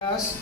Yes,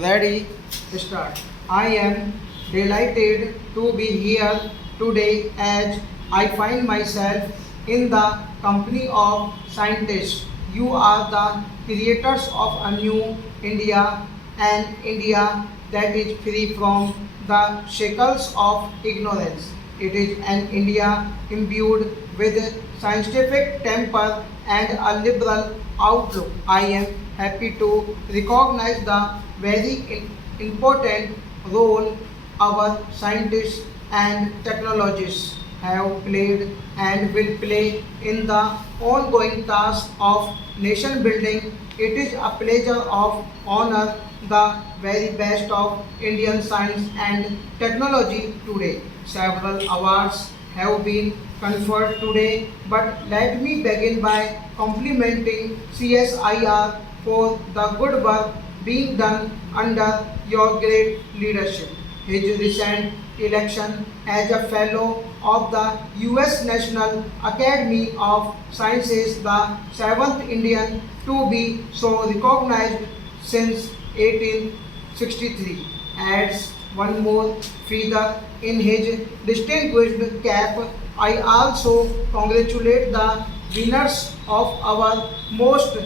ready, start. I am delighted to be here today as I find myself in the company of scientists. You are the creators of a new India, an India that is free from the shackles of ignorance. It is an India imbued with scientific temper and a liberal outlook. I am happy to recognize the very important role our scientists and technologists have played and will play in the ongoing task of nation building. It is a pleasure of honor the very best of Indian science and technology today. Several awards have been conferred today, but let me begin by complimenting CSIR for the good work being done under your great leadership. His recent election as a fellow of the US National Academy of Sciences, the seventh Indian to be so recognized since 1863, adds one more feather in his distinguished cap. I also congratulate the winners of our most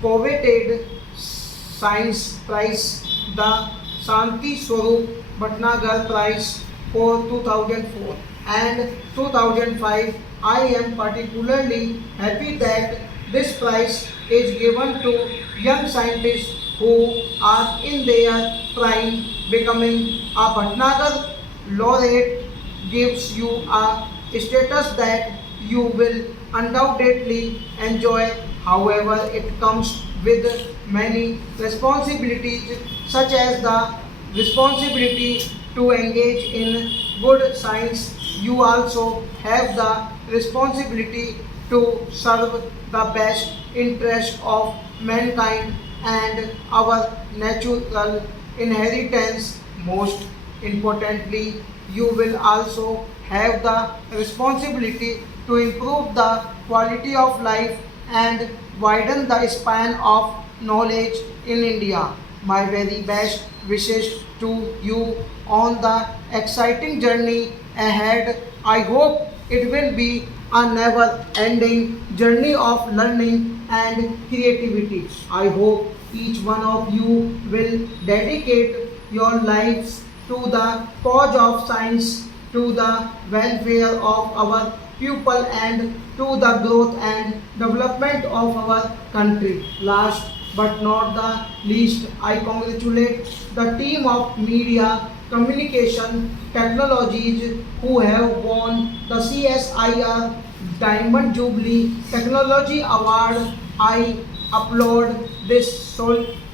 coveted science prize, the Shanti Swarup Bhatnagar Prize for 2004 and 2005. I am particularly happy that this prize is given to young scientists who are in their prime. Becoming a Bhatnagar laureate gives you a status that you will undoubtedly enjoy. However, it comes with many responsibilities, such as the responsibility to engage in good science. You also have the responsibility to serve the best interest of mankind and our natural inheritance. Most importantly, you will also have the responsibility to improve the quality of life and widen the span of knowledge in India. My very best wishes to you on the exciting journey ahead. I hope it will be a never ending journey of learning and creativity. I hope each one of you will dedicate your lives to the cause of science, to the welfare of our people, and to the growth and development of our country. Last but not the least, I congratulate the team of media communication technologies who have won the CSIR Diamond Jubilee Technology Award. I applaud this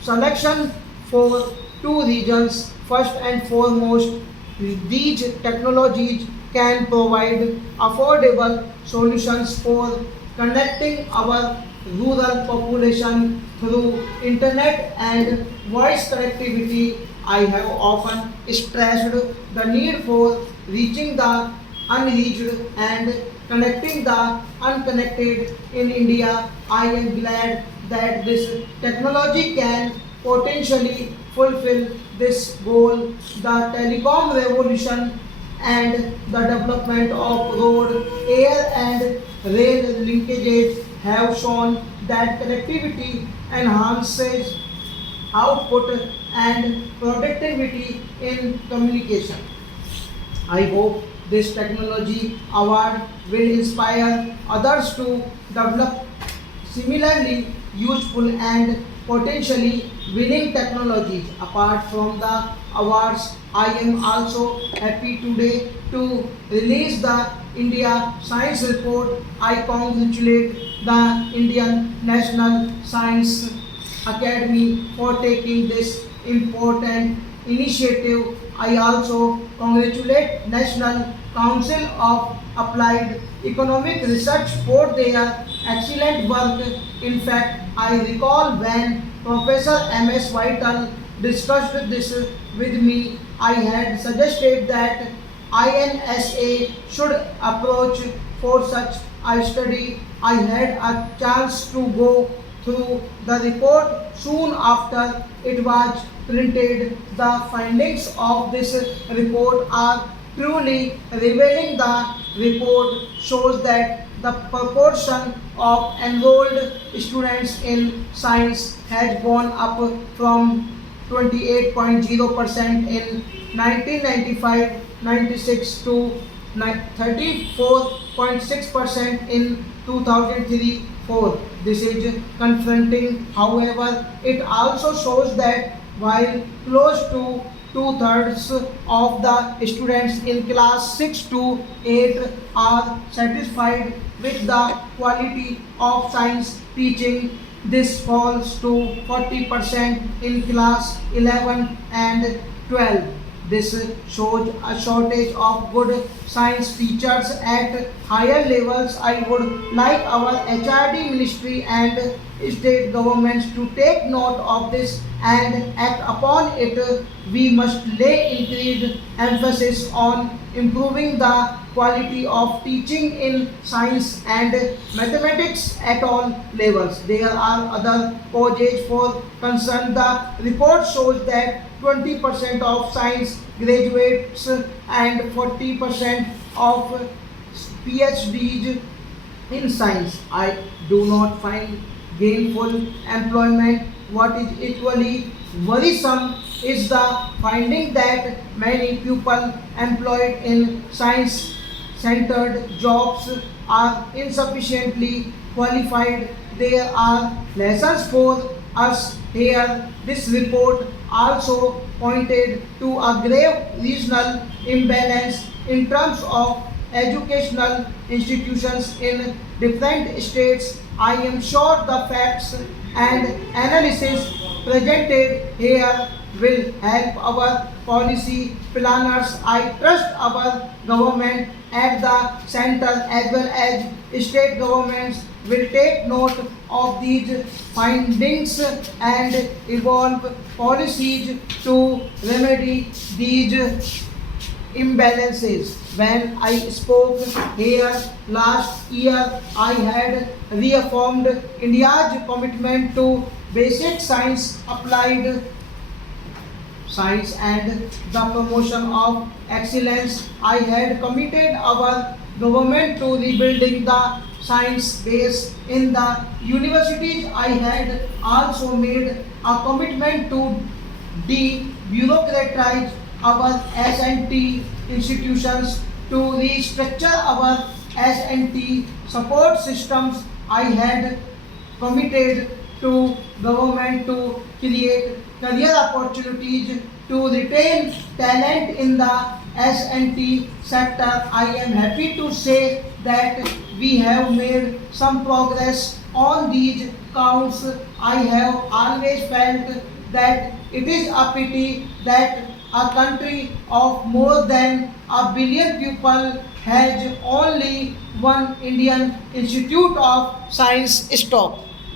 selection for two reasons. First and foremost, these technologies can provide affordable solutions for connecting our rural population through internet and voice connectivity. I have often stressed the need for reaching the unreached and connecting the unconnected in India. I am glad that this technology can potentially fulfill this goal. The telecom revolution and the development of road, air, and rail linkages have shown that connectivity enhances output and productivity in communication. I hope this technology award will inspire others to develop similarly useful and potentially winning technologies. Apart from the awards, I am also happy today to release the India Science Report. I congratulate the Indian National Science Academy for taking this important initiative. I also congratulate National Council of Applied Economic Research for their excellent work. In fact, I recall when Professor M.S. Whitel discussed this with me, I had suggested that INSA should approach for such a study. I had a chance to go through the report soon after it was printed. The findings of this report are truly revealing. The report shows that the proportion of enrolled students in science has gone up from 28.0% in 1995-96 to 34.6% in 2003-4. This is confronting. However, it also shows that while close to two-thirds of the students in class 6 to 8 are satisfied with the quality of science teaching, this falls to 40% in class 11 and 12. This shows a shortage of good science teachers at higher levels. I would like our HRD ministry and state governments to take note of this and act upon it. We must lay increased emphasis on improving the quality of teaching in science and mathematics at all levels. There are other causes for concern. The report shows that 20% of science graduates and 40% of PhDs in science I do not find gainful employment. What is equally worrisome is the finding that many people employed in science-centered jobs are insufficiently qualified. There are lessons for us here. This report also pointed to a grave regional imbalance in terms of educational institutions in different states. I am sure the facts and analysis presented here will help our policy planners. I trust our government at the center as well as state governments will take note of these findings and evolve policies to remedy these imbalances. When I spoke here last year, I had reaffirmed India's commitment to basic science, applied science and the promotion of excellence. I had committed our government to rebuilding the science base in the universities. I had also made a commitment to de-bureaucratize our S&T institutions, to restructure our S&T support systems. I had committed to government to create career opportunities, to retain talent in the S&T sector. I am happy to say that we have made some progress on these counts. I have always felt that it is a pity that a country of more than a billion people has only one Indian Institute of Science. Stop.